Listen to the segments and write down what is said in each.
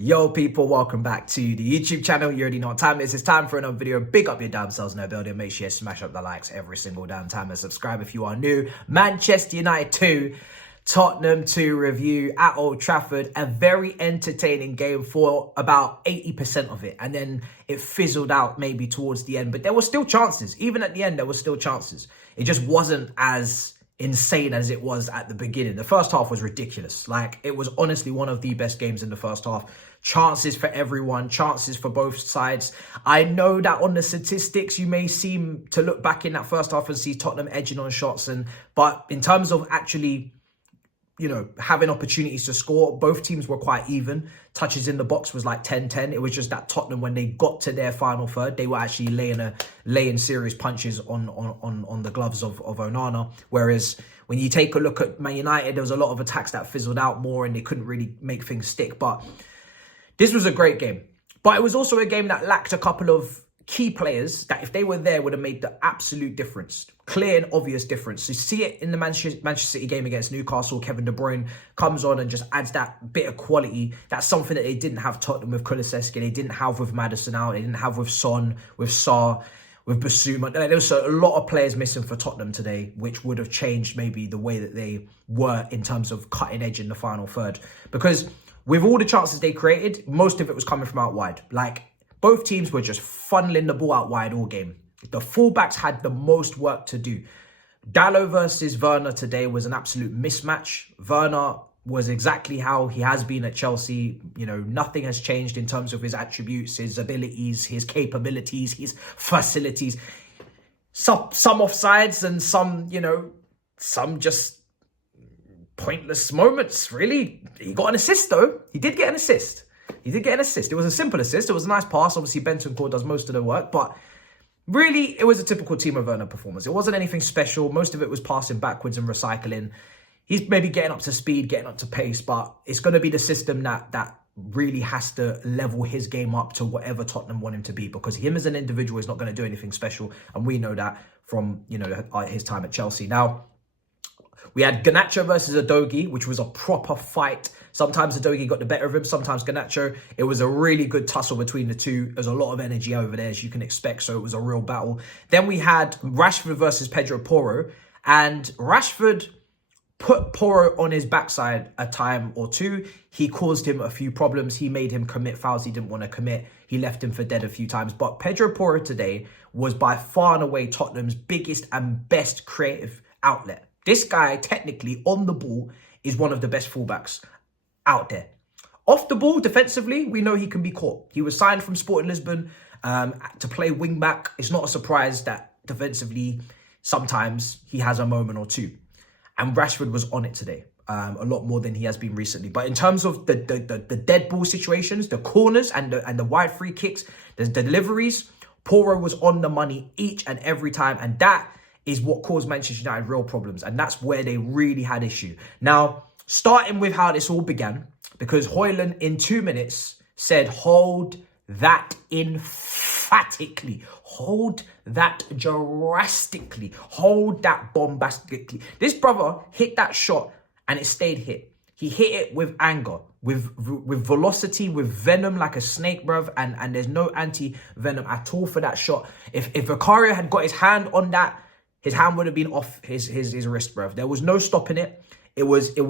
Yo people, welcome back to the YouTube channel. You already know what time it is. It's time for another video. Big up your damn selves in the building. Make sure you smash up the likes every single damn time and subscribe if you are new. Manchester United 2, Tottenham 2 review at Old Trafford. A very entertaining game for about 80% of it. And then it fizzled out maybe towards the end. But there were still chances. Even at the end, there were still chances. It just wasn't as insane as it was at the beginning. The first half was ridiculous. Like, it was honestly one of the best games in the first half. Chances for everyone, chances for both sides. I know that on the statistics, you may seem to look back in that first half and see Tottenham edging on shots. But in terms of actually, you know, having opportunities to score, both teams were quite even. Touches in the box was like 10-10. It was just that Tottenham, when they got to their final third, they were actually laying serious punches on the gloves of Onana. Whereas when you take a look at Man United, there was a lot of attacks that fizzled out more and they couldn't really make things stick. But this was a great game. But it was also a game that lacked a couple of key players that, if they were there, would have made the absolute difference. Clear and obvious difference. You see it in the Manchester City game against Newcastle. Kevin De Bruyne comes on and just adds that bit of quality. That's something that they didn't have Tottenham with Kulusevski. They didn't have with Maddison out. They didn't have with Son, with Sarr, with Basuma. There was a lot of players missing for Tottenham today, which would have changed maybe the way that they were in terms of cutting edge in the final third. Because with all the chances they created, most of it was coming from out wide. Like, both teams were just funneling the ball out wide all game. The fullbacks had the most work to do. Dalot versus Werner today was an absolute mismatch. Werner was exactly how he has been at Chelsea. You know, nothing has changed in terms of his attributes, his abilities, his capabilities, his facilities. Some offsides and some, you know, some just pointless moments, really. He got an assist, though. He did get an assist. It was a simple assist. It was a nice pass. Obviously, Bentancur does most of the work, but really, it was a typical Timo Werner performance. It wasn't anything special. Most of it was passing backwards and recycling. He's maybe getting up to speed, getting up to pace, but it's going to be the system that really has to level his game up to whatever Tottenham want him to be, because him as an individual is not going to do anything special, and we know that from, you know, his time at Chelsea. Now, we had Garnacho versus Udogie, which was a proper fight. Sometimes Udogie got the better of him, sometimes Garnacho. It was a really good tussle between the two. There's a lot of energy over there, as you can expect, so it was a real battle. Then we had Rashford versus Pedro Porro, and Rashford put Porro on his backside a time or two. He caused him a few problems. He made him commit fouls he didn't want to commit. He left him for dead a few times. But Pedro Porro today was by far and away Tottenham's biggest and best creative outlet. This guy, technically, on the ball, is one of the best fullbacks out there. Off the ball, defensively, we know he can be caught. He was signed from Sporting Lisbon to play wing-back. It's not a surprise that defensively, sometimes he has a moment or two. And Rashford was on it today, a lot more than he has been recently. But in terms of the dead ball situations, the corners and the wide free kicks, the deliveries, Porro was on the money each and every time. And that is what caused Manchester United real problems. And that's where they really had issue. Now, starting with how this all began, because Hojlund in 2 minutes said, hold that emphatically, hold that drastically, hold that bombastically. This brother hit that shot and it stayed hit. He hit it with anger, with velocity, with venom like a snake, bruv. And there's no anti-venom at all for that shot. If Vicario had got his hand on that, his hand would have been off his wrist, bruv. There was no stopping it. He was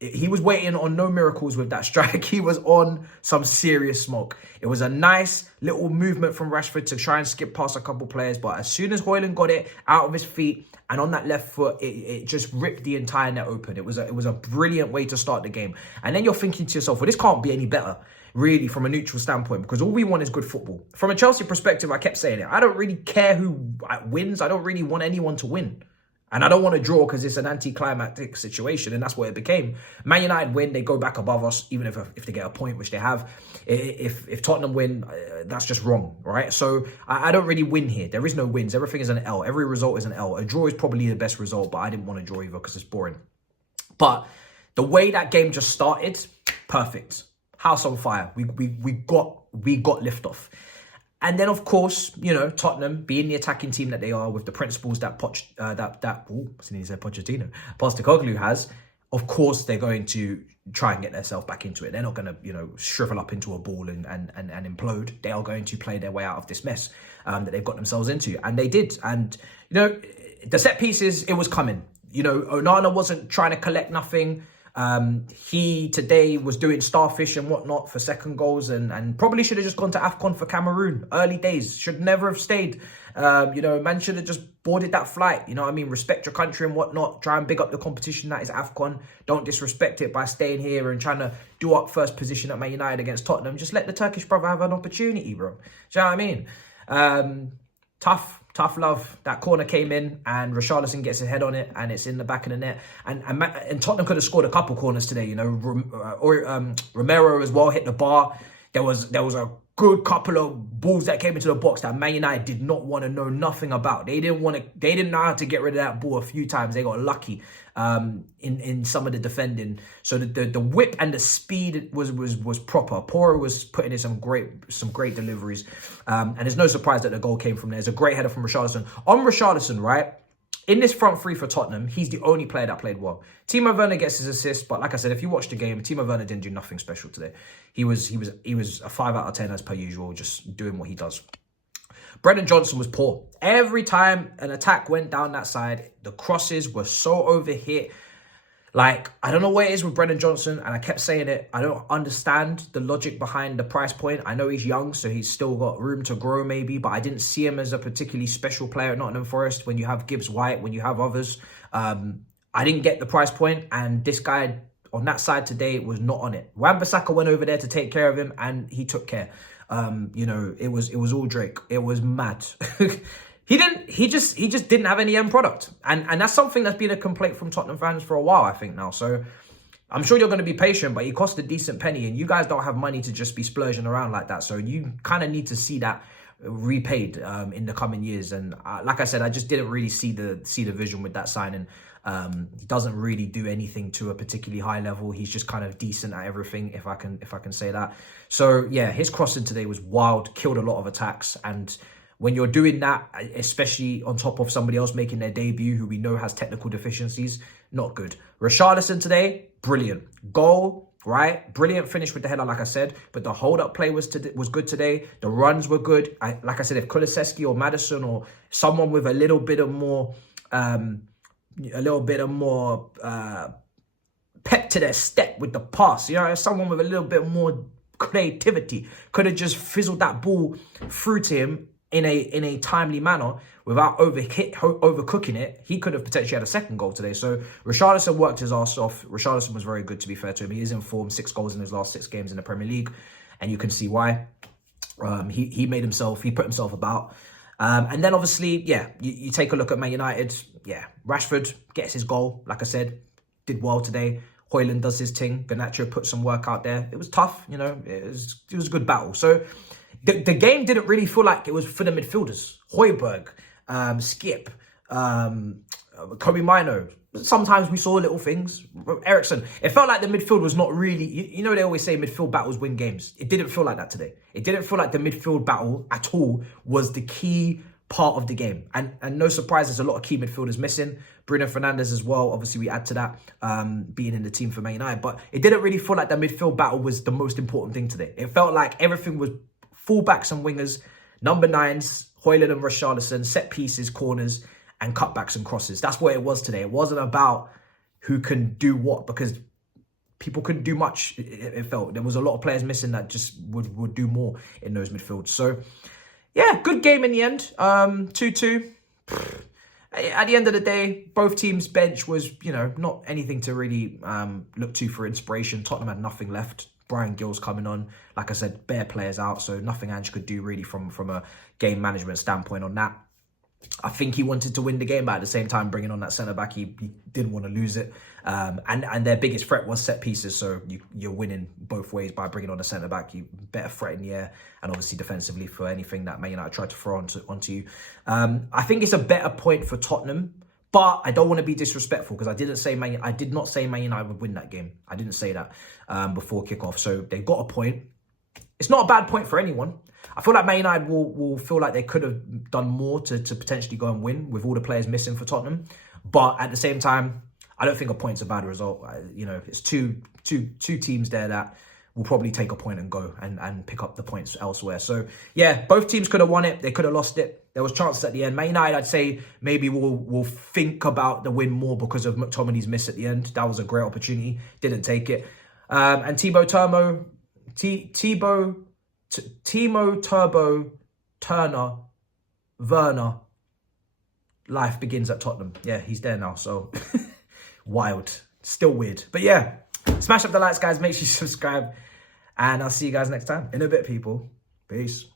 waiting on no miracles with that strike. He was on some serious smoke. It was a nice little movement from Rashford to try and skip past a couple players. But as soon as Hojlund got it out of his feet and on that left foot, it just ripped the entire net open. It was a brilliant way to start the game. And then you're thinking to yourself, well, this can't be any better, really, from a neutral standpoint, because all we want is good football. From a Chelsea perspective, I kept saying it. I don't really care who wins. I don't really want anyone to win. And I don't want to draw because it's an anticlimactic situation, and that's what it became. Man United win, they go back above us, even if they get a point, which they have. If Tottenham win, that's just wrong, right? So I don't really win here. There is no wins. Everything is an L. Every result is an L. A draw is probably the best result, but I didn't want to draw either because it's boring. But the way that game just started, perfect. House on fire. We got liftoff. And then, of course, you know, Tottenham, being the attacking team that they are, with the principles that Pochettino has, of course they're going to try and get themselves back into it. They're not going to, you know, shrivel up into a ball and implode. They are going to play their way out of this mess that they've got themselves into. And they did. And, you know, the set pieces, it was coming. You know, Onana wasn't trying to collect nothing. He today was doing starfish and whatnot for second goals and probably should have just gone to AFCON for Cameroon. Early days, should never have stayed. You know, man should have just boarded that flight. You know what I mean? Respect your country and whatnot. Try and big up the competition that is AFCON. Don't disrespect it by staying here and trying to do up first position at Man United against Tottenham. Just let the Turkish brother have an opportunity, bro. Do you know what I mean? Tough love. That corner came in and Richarlison gets his head on it and it's in the back of the net. And Tottenham could have scored a couple corners today, you know. Romero as well hit the bar. There was a good couple of balls that came into the box that Man United did not want to know nothing about. They didn't know how to get rid of that ball a few times. They got lucky in some of the defending. So the whip and the speed was proper. Poro was putting in some great deliveries. And there's no surprise that the goal came from there. It's a great header from Richarlison. On Richarlison, right? In this front three for Tottenham, he's the only player that played well. Timo Werner gets his assist, but like I said, if you watch the game, Timo Werner didn't do nothing special today. He was a 5 out of 10 as per usual, just doing what he does. Brennan Johnson was poor. Every time an attack went down that side, the crosses were so overhit. Like, I don't know what it is with Brennan Johnson, and I kept saying it. I don't understand the logic behind the price point. I know he's young, so he's still got room to grow maybe, but I didn't see him as a particularly special player at Nottingham Forest when you have Gibbs White, when you have others. I didn't get the price point, and this guy on that side today was not on it. Wan-Bissaka went over there to take care of him, and he took care. You know, it was all Drake. It was mad. He just didn't have any end product. And that's something that's been a complaint from Tottenham fans for a while, I think now. So I'm sure you're going to be patient, but he cost a decent penny and you guys don't have money to just be splurging around like that. So you kind of need to see that repaid in the coming years. And like I said, I just didn't really see the vision with that signing. He doesn't really do anything to a particularly high level. He's just kind of decent at everything, if I can say that. So yeah, his crossing today was wild, killed a lot of attacks. And when you're doing that, especially on top of somebody else making their debut who we know has technical deficiencies, not good. Richarlison today, brilliant. Goal, right? Brilliant finish with the header, like I said. But the hold-up play was good today. The runs were good. Like I said, if Kulusevski or Maddison or someone with a little bit of more pep to their step with the pass, you know, someone with a little bit more creativity could have just fizzled that ball through to him in a timely manner without overcooking it. He could have potentially had a second goal today. So Richarlison worked his ass off. Richarlison was very good, to be fair to him. He is in form, 6 goals in his last 6 games in the Premier League, and you can see why. He put himself about. And then obviously, yeah, you take a look at Man United. Yeah, Rashford gets his goal. Like I said, did well today. Hojlund does his thing. Garnacho put some work out there. It was tough, you know. It was a good battle. So the game didn't really feel like it was for the midfielders. Højbjerg, Skip, Kobe Mino. Sometimes we saw little things. Eriksen. It felt like the midfield was not really... You know they always say midfield battles win games. It didn't feel like that today. It didn't feel like the midfield battle at all was the key part of the game. And no surprise, there's a lot of key midfielders missing. Bruno Fernandes as well. Obviously, we add to that being in the team for Man United. But it didn't really feel like the midfield battle was the most important thing today. It felt like everything was fullbacks and wingers, number 9s, Hojlund and Richarlison, set pieces, corners, and cutbacks and crosses. That's what it was today. It wasn't about who can do what, because people couldn't do much, it felt. There was a lot of players missing that just would do more in those midfields. So, yeah, good game in the end. 2-2. At the end of the day, both teams' bench was, you know, not anything to really look to for inspiration. Tottenham had nothing left. Brian Gill's coming on. Like I said, bare players out, so nothing Ange could do really from a game management standpoint on that. I think he wanted to win the game, but at the same time, bringing on that centre-back, he didn't want to lose it. And their biggest threat was set pieces, so you're winning both ways by bringing on a centre-back. You better threat in the air, and obviously defensively for anything that Man United tried to throw onto you. I think it's a better point for Tottenham, but I don't want to be disrespectful because I did not say Man United would win that game. I didn't say that before kickoff, so they've got a point. It's not a bad point for anyone. I feel like Man United will feel like they could have done more to potentially go and win with all the players missing for Tottenham. But at the same time, I don't think a point's a bad result. You know, it's two teams there that will probably take a point and go and pick up the points elsewhere. So yeah, both teams could have won it. They could have lost it. There was chances at the end. Man United, I'd say maybe we'll think about the win more because of McTominay's miss at the end. That was a great opportunity. Didn't take it. And Timo Turbo Turner Werner. Life begins at Tottenham. Yeah, he's there now. So wild. Still weird. But yeah, smash up the likes, guys. Make sure you subscribe. And I'll see you guys next time. In a bit, people. Peace.